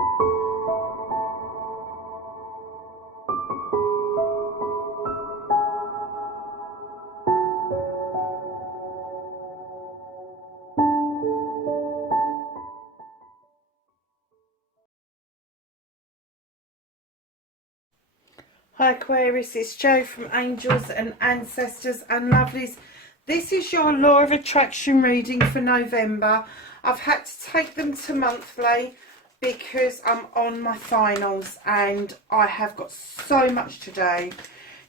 Hi Aquarius, it's Jo from Angels and Ancestors and Lovelies. This is your Law of Attraction reading for November. I've had to take them to monthly because I'm on my finals and I have got so much to do.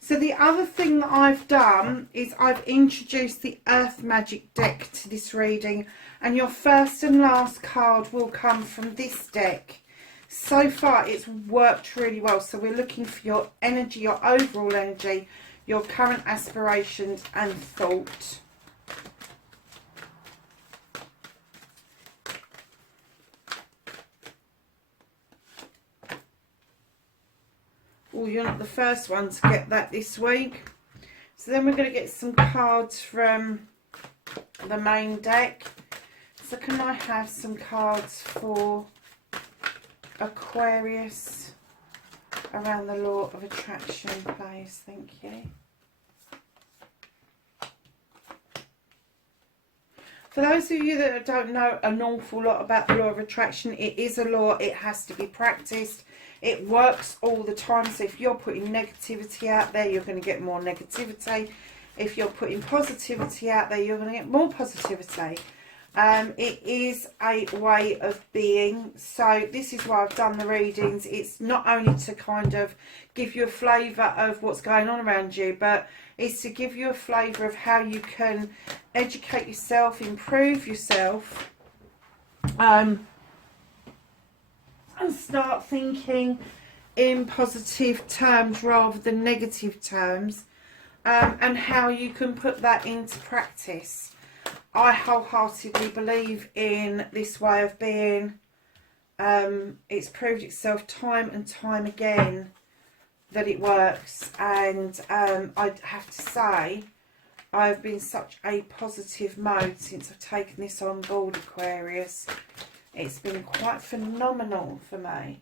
So the other thing that I've done is I've introduced the Earth Magic deck to this reading, and your first and last card will come from this deck. So far it's worked really well. So we're looking for your energy, your overall energy, your current aspirations and thought. Oh, you're not the first one to get that this week. So then we're going to get some cards from the main deck. So can I have some cards for Aquarius around the Law of Attraction, please? Thank you. For those of you that don't know an awful lot about the Law of Attraction, it is a law. It has to be practiced. It works all the time. So if you're putting negativity out there, you're going to get more negativity. If you're putting positivity out there, you're going to get more positivity. It is a way of being. So this is why I've done the readings. It's not only to kind of give you a flavour of what's going on around you, but it's to give you a flavour of how you can educate yourself, improve yourself, and start thinking in positive terms rather than negative terms, and how you can put that into practice. I wholeheartedly believe in this way of being. It's proved itself time and time again that it works, and I'd have to say I've been such a positive mode since I've taken this on board, Aquarius. It's been quite phenomenal for me.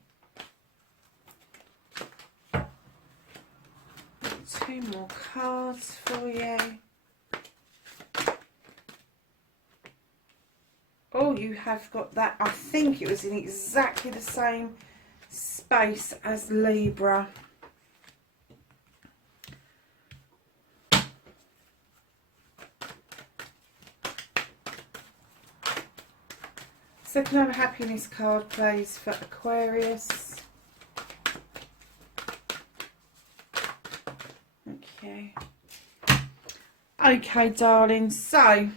Two more cards for you. Oh, you have got that. I think it was in exactly the same space as Libra. So can I have a happiness card, please, for Aquarius? Thank you. Okay, darling. So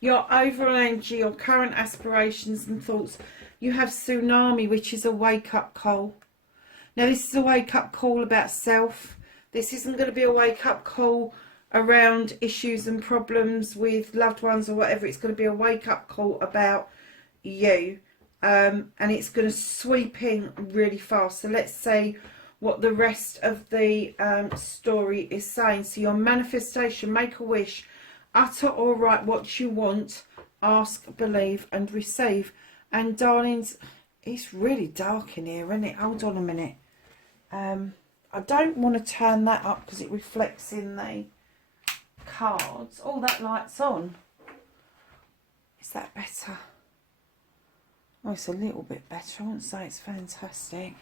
your overall energy, your current aspirations and thoughts. You have Tsunami, which is a wake-up call. Now, this is a wake-up call about self. This isn't going to be a wake-up call around issues and problems with loved ones or whatever. It's going to be a wake-up call about you. And it's going to sweep in really fast. So let's see what the rest of the story is saying. So your manifestation, make a wish, utter or write what you want, ask, believe and receive. And darlings, it's really dark in here, isn't it? Hold on a minute. I don't want to turn that up because it reflects in the cards. Oh, that light's on. Is that better? Oh, it's a little bit better. I wouldn't say it's fantastic.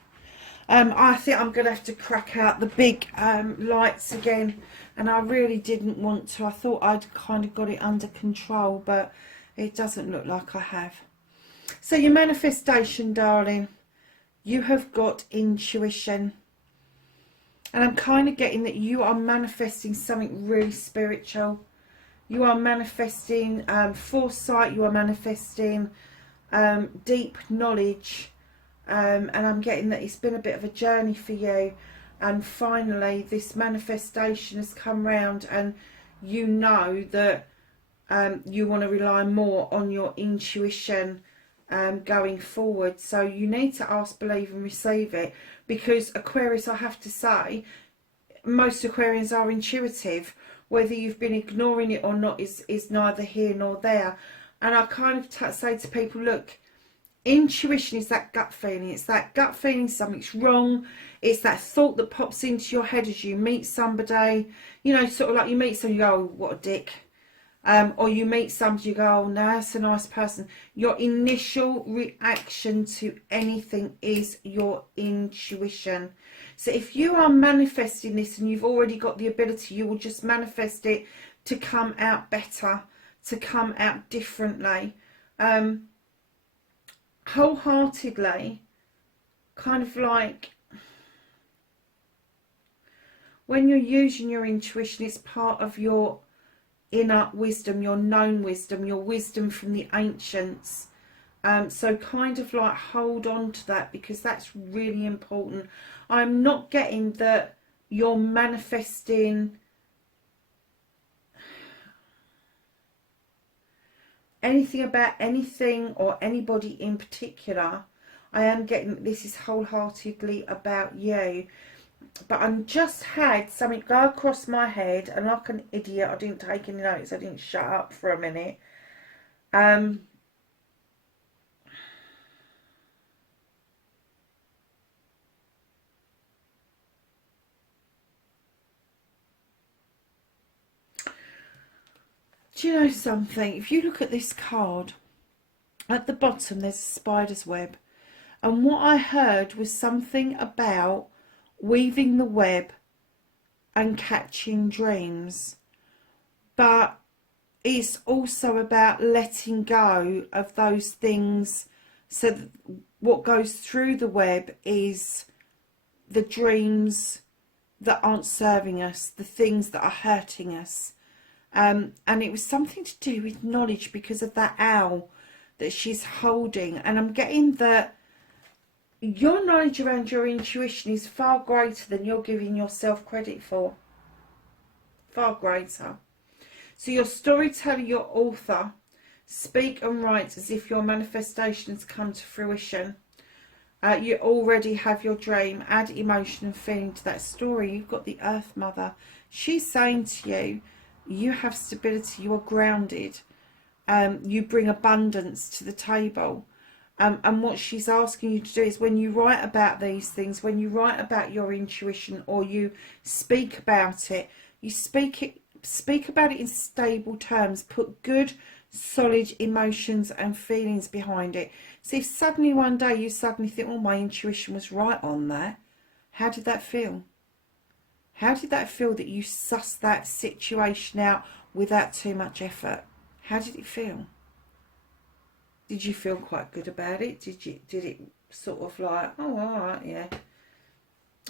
I think I'm going to have to crack out the big lights again, and I really didn't want to. I thought I'd kind of got it under control, but it doesn't look like I have. So your manifestation, darling, you have got intuition, and I'm kind of getting that you are manifesting something really spiritual. You are manifesting foresight, you are manifesting deep knowledge. And I'm getting that it's been a bit of a journey for you, and finally this manifestation has come round, and you know that you want to rely more on your intuition going forward. So you need to ask, believe and receive it, because Aquarius, I have to say, most Aquarians are intuitive. Whether you've been ignoring it or not is neither here nor there. And I kind of say to people, look, Intuition is that gut feeling. It's that gut feeling something's wrong. It's that thought that pops into your head as you meet somebody. You know, sort of like you meet somebody, you go, oh, what a dick. Or you meet somebody, you go, oh, no, that's a nice person. Your initial reaction to anything is your intuition. So if you are manifesting this and you've already got the ability, you will just manifest it to come out better, to come out differently. Wholeheartedly, kind of like when you're using your intuition, it's part of your inner wisdom, your known wisdom, your wisdom from the ancients. So kind of like hold on to that, because that's really important. I'm not getting that you're manifesting anything about anything or anybody in particular. I am getting that this is wholeheartedly about you. But I just had something go across my head, and like an idiot, I didn't take any notes. I didn't shut up for a minute. Do you know something? If you look at this card, at the bottom there's a spider's web. And what I heard was something about weaving the web and catching dreams. But it's also about letting go of those things. So what goes through the web is the dreams that aren't serving us, the things that are hurting us. And it was something to do with knowledge because of that owl that she's holding. And I'm getting that your knowledge around your intuition is far greater than you're giving yourself credit for. Far greater. So your storyteller, your author, speak and write as if your manifestations come to fruition. You already have your dream. Add emotion and feeling to that story. You've got the Earth Mother. She's saying to you, you have stability, you are grounded. You bring abundance to the table. And what she's asking you to do is, when you write about these things, when you write about your intuition or you speak about it, you speak about it in stable terms. Put good, solid emotions and feelings behind it. So if suddenly one day you suddenly think, oh, my intuition was right on that, how did that feel? How did that feel that you sussed that situation out without too much effort? How did it feel? Did you feel quite good about it? Did it sort of like, oh, all right, yeah.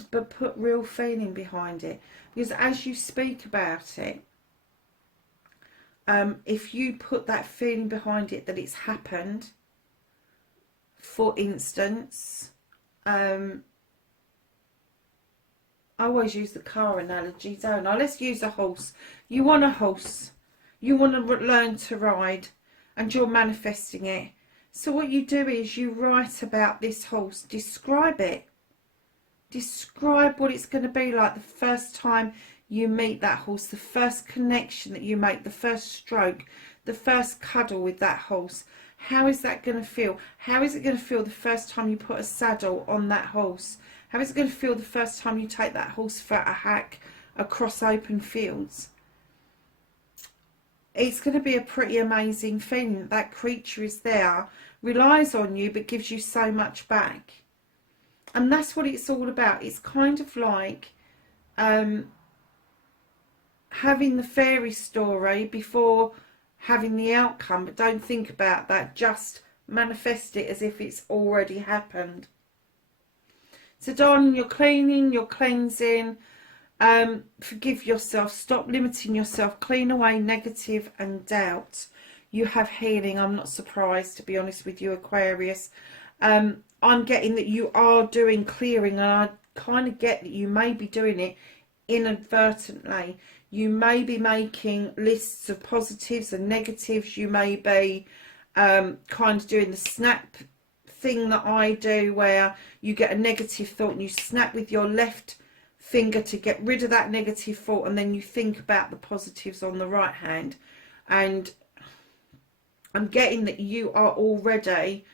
But put real feeling behind it. Because as you speak about it, if you put that feeling behind it that it's happened, for instance, I always use the car analogy, don't I? Let's use a horse. You want a horse. You want to learn to ride, and you're manifesting it. So what you do is you write about this horse. Describe it. Describe what it's going to be like the first time you meet that horse, the first connection that you make, the first stroke, the first cuddle with that horse. How is that going to feel? How is it going to feel the first time you put a saddle on that horse? How is it going to feel the first time you take that horse for a hack across open fields? It's going to be a pretty amazing feeling. That creature is there, relies on you, but gives you so much back. And that's what it's all about. It's kind of like having the fairy story before having the outcome, but don't think about that. Just manifest it as if it's already happened. So darling, you're cleaning, you're cleansing. Forgive yourself. Stop limiting yourself. Clean away negative and doubt. You have healing. I'm not surprised, to be honest with you, Aquarius. I'm getting that you are doing clearing, and I kind of get that you may be doing it inadvertently. You may be making lists of positives and negatives. You may be kind of doing the snap thing that I do, where you get a negative thought and you snap with your left finger to get rid of that negative thought, and then you think about the positives on the right hand. And I'm getting that you are already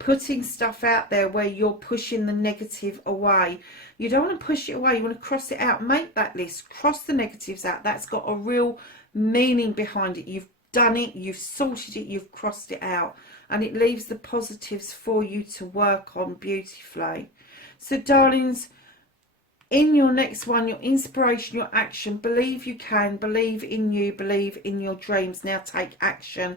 putting stuff out there where you're pushing the negative away. You don't want to push it away, you want to cross it out. Make that list, cross the negatives out. That's got a real meaning behind it. You've done it, you've sorted it, you've crossed it out, and it leaves the positives for you to work on beautifully. So darlings, in your next one, your inspiration, your action, believe you can, believe in you, believe in your dreams. Now take action.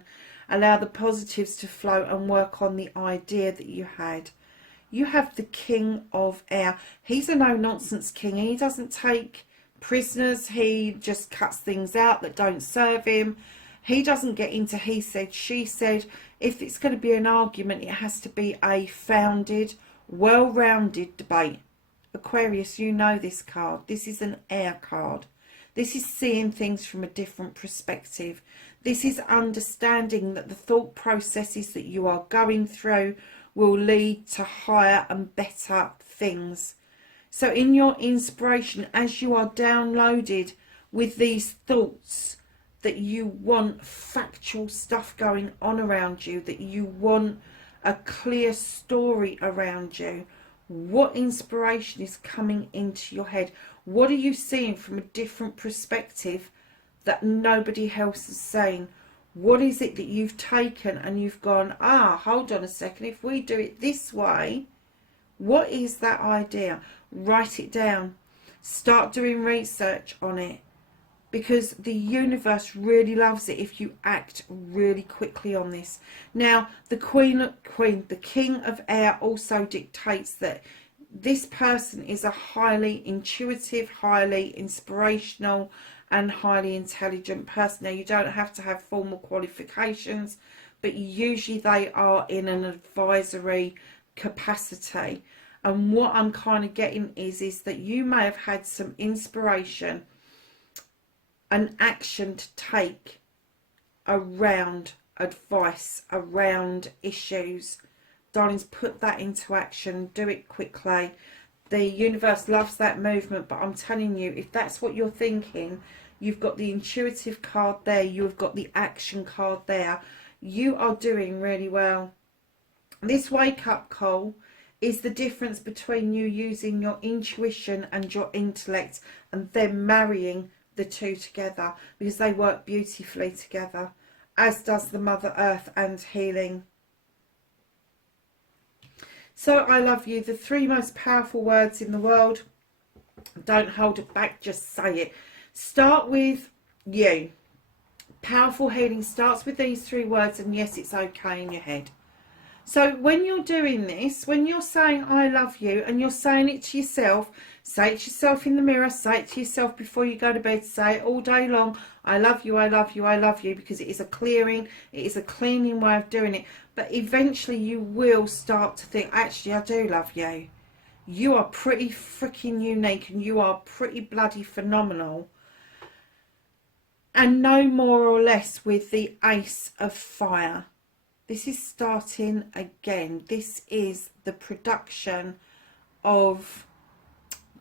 Allow the positives to flow and work on the idea that you had. You have the King of Air. He's a no-nonsense king. He doesn't take prisoners. He just cuts things out that don't serve him. He doesn't get into he said, she said. If it's going to be an argument, it has to be a founded, well-rounded debate. Aquarius, you know this card. This is an air card. This is seeing things from a different perspective. This is understanding that the thought processes that you are going through will lead to higher and better things. So in your inspiration, as you are downloaded with these thoughts that you want factual stuff going on around you, that you want a clear story around you, what inspiration is coming into your head? What are you seeing from a different perspective that nobody else is saying? What is it that you've taken and you've gone, hold on a second, if we do it this way, what is that idea? Write it down. Start doing research on it, because the universe really loves it if you act really quickly on this. Now, the King of Air also dictates that this person is a highly intuitive, highly inspirational and highly intelligent person. Now, you don't have to have formal qualifications, but usually they are in an advisory capacity. And what I'm kind of getting is that you may have had some inspiration, an action to take around advice, around issues. Darlings, put that into action. Do it quickly. The universe loves that movement, but I'm telling you, if that's what you're thinking, you've got the intuitive card there, you've got the action card there. You are doing really well. This wake-up call is the difference between you using your intuition and your intellect and then marrying the two together, because they work beautifully together, as does the Mother Earth and healing. So I love you. The 3 most powerful words in the world. Don't hold it back, just say it. Start with you. Powerful healing starts with these 3 words, and yes, it's okay in your head. So when you're doing this, when you're saying I love you, and you're saying it to yourself, say it to yourself in the mirror, say it to yourself before you go to bed, say it all day long, I love you, I love you, I love you, because it is a clearing, it is a cleaning way of doing it. But eventually you will start to think, actually, I do love you. You are pretty freaking unique, and you are pretty bloody phenomenal. And no more or less with the Ace of Fire. This is starting again. This is the production of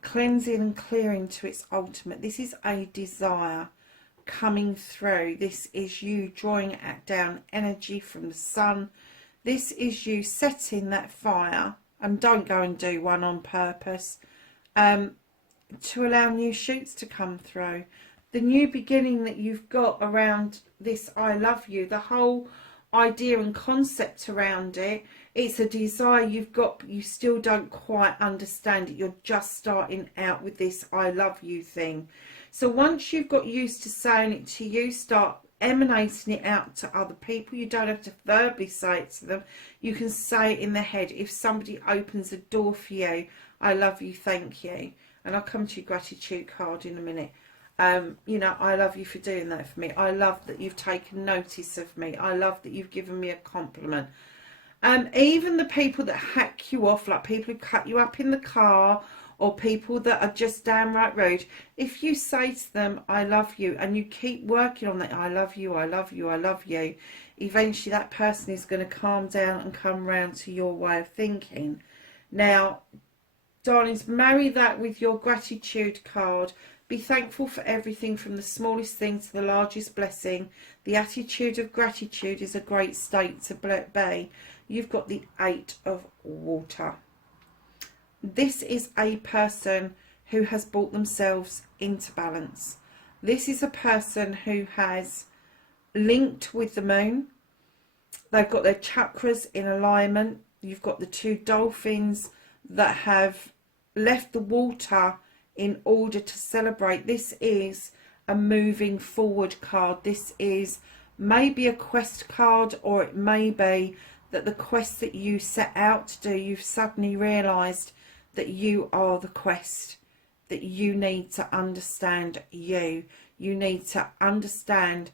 cleansing and clearing to its ultimate. This is a desire coming through. This is you drawing down energy from the sun. This is you setting that fire, and don't go and do one on purpose, to allow new shoots to come through. The new beginning that you've got around this I love you, the whole idea and concept around it, it's a desire you've got, but you still don't quite understand it. You're just starting out with this I love you thing. So once you've got used to saying it to you, start emanating it out to other people. You don't have to verbally say it to them. You can say it in the head. If somebody opens a door for you, I love you, thank you. And I'll come to your gratitude card in a minute. You know, I love you for doing that for me. I love that you've taken notice of me. I love that you've given me a compliment. Even the people that hack you off, like people who cut you up in the car, or people that are just downright rude, if you say to them, I love you, and you keep working on that, I love you, I love you, I love you, eventually that person is going to calm down and come round to your way of thinking. Now, darlings, marry that with your gratitude card. Be thankful for everything, from the smallest thing to the largest blessing. The attitude of gratitude is a great state to be. you've got the Eight of Water. This is a person who has brought themselves into balance. This is a person who has linked with the moon. They've got their chakras in alignment. You've got the two dolphins that have left the water in order to celebrate. This is a moving forward card. This is maybe a quest card, or it may be that the quest that you set out to do, you've suddenly realised that you are the quest, that you need to understand you. You need to understand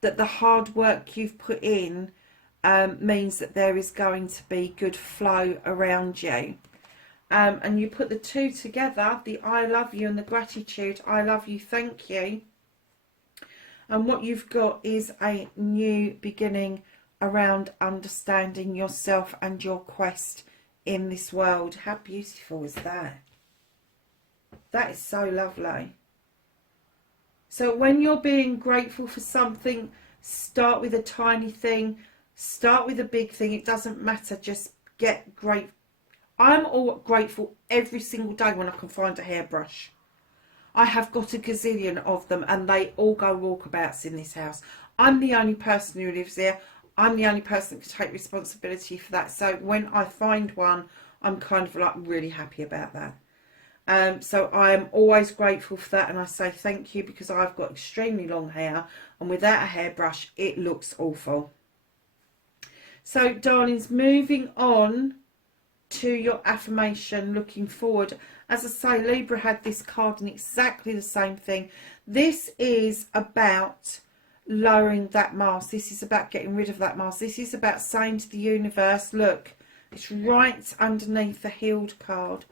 that the hard work you've put in means that there is going to be good flow around you. And you put the two together, the I love you and the gratitude. I love you, thank you. And what you've got is a new beginning around understanding yourself and your quest in this world. How beautiful is that? That is so lovely. So when you're being grateful for something, start with a tiny thing, start with a big thing. It doesn't matter, just get great. I'm all grateful every single day when I can find a hairbrush. I have got a gazillion of them, and they all go walkabouts in this house. I'm the only person who lives here. I'm the only person that can take responsibility for that. So when I find one, I'm kind of like really happy about that. So I am always grateful for that, and I say thank you, because I've got extremely long hair, and without a hairbrush it looks awful. So darlings, moving on to your affirmation, looking forward. As I say, Libra had this card and exactly the same thing. This is about lowering that mask. This is about getting rid of that mask. This is about saying to the universe, look, it's right underneath the healed card.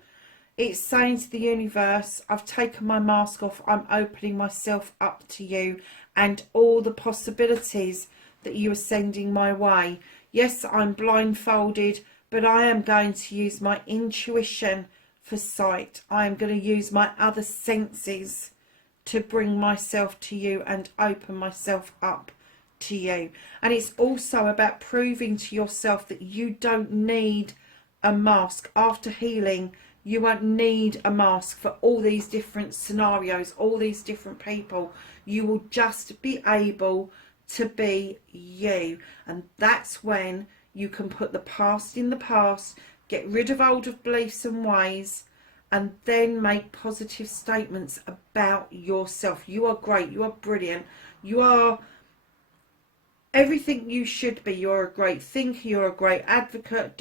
It's saying to the universe, I've taken my mask off. I'm opening myself up to you and all the possibilities that you are sending my way. Yes, I'm blindfolded, but I am going to use my intuition for sight. I am going to use my other senses to bring myself to you and open myself up to you. And it's also about proving to yourself that you don't need a mask. After healing, you won't need a mask for all these different scenarios, all these different people. You will just be able to be you. And that's when you can put the past in the past, get rid of old beliefs and ways, and then make positive statements about yourself. You are great. You are brilliant. You are everything you should be. You're a great thinker. You're a great advocate.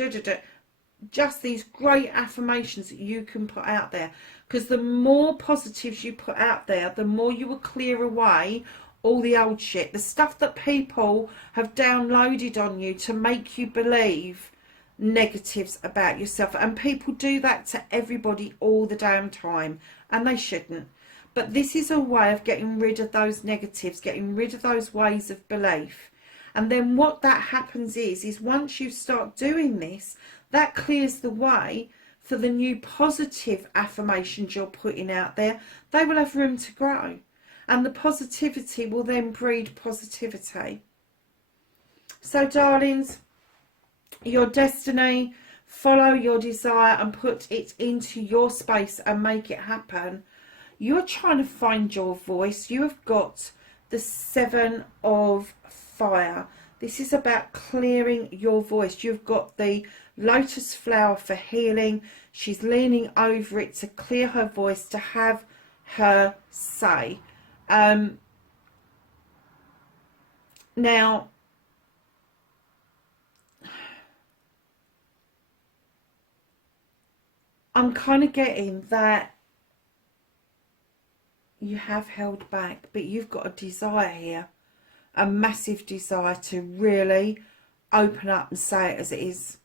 Just these great affirmations that you can put out there. Because the more positives you put out there, the more you will clear away all the old shit, the stuff that people have downloaded on you to make you believe negatives about yourself. And people do that to everybody all the damn time, and they shouldn't. But this is a way of getting rid of those negatives, getting rid of those ways of belief. And then what that happens is once you start doing this, that clears the way for the new positive affirmations you're putting out there. They will have room to grow. And the positivity will then breed positivity. So darlings, your destiny, follow your desire and put it into your space and make it happen. You're trying to find your voice. You have got the Seven of Fire. This is about clearing your voice. You've got the lotus flower for healing. She's leaning over it to clear her voice, to have her say. Now, I'm kind of getting that you have held back, but you've got a desire here, a massive desire to really open up and say it as it is.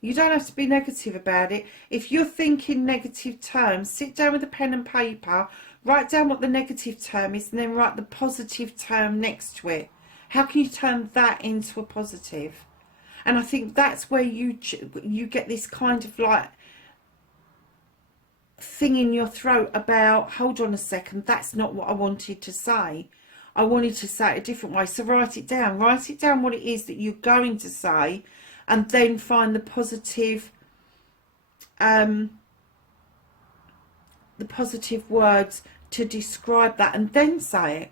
You don't have to be negative about it. If you're thinking negative terms, sit down with a pen and paper, write down what the negative term is, and then write the positive term next to it. How can you turn that into a positive? And I think that's where you get this kind of like thing in your throat about, hold on a second, that's not what I wanted to say. I wanted to say it a different way. So write it down. Write it down what it is that you're going to say, and then find the positive words to describe that, and then say it.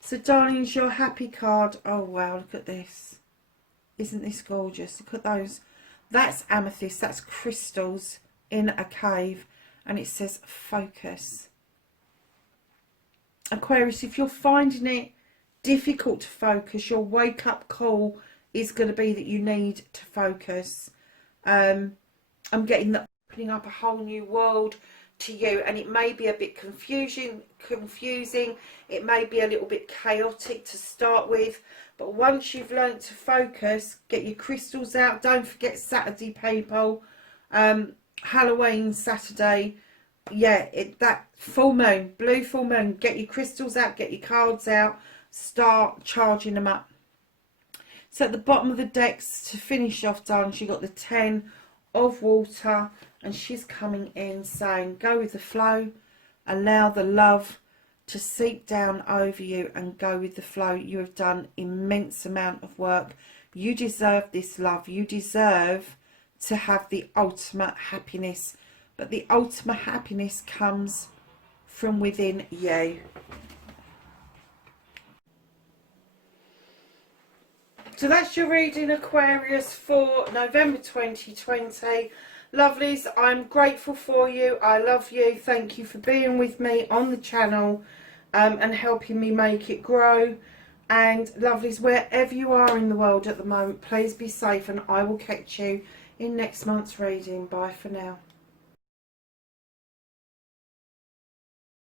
So darlings, your happy card. Oh wow, look at this. Isn't this gorgeous? Look at those. That's amethyst, that's crystals in a cave, and it says focus. Aquarius, if you're finding it difficult to focus, your wake up call is going to be that you need to focus. I'm getting that opening up a whole new world to you, and it may be a bit confusing, it may be a little bit chaotic to start with, but once you've learned to focus, get your crystals out. Don't forget Saturday, people. Halloween Saturday, yeah, that full moon, blue full moon, get your crystals out, get your cards out, start charging them up. So at the bottom of the decks, to finish off, darling, you got the 10 of water, and she's coming in saying, go with the flow, allow the love to seep down over you, and go with the flow. You have done immense amount of work. You deserve this love. You deserve to have the ultimate happiness, but the ultimate happiness comes from within you. So that's your reading, Aquarius, for November 2020. Lovelies, I'm grateful for you. I love you. Thank you for being with me on the channel and helping me make it grow. And lovelies, wherever you are in the world at the moment, please be safe, and I will catch you in next month's reading. Bye for now.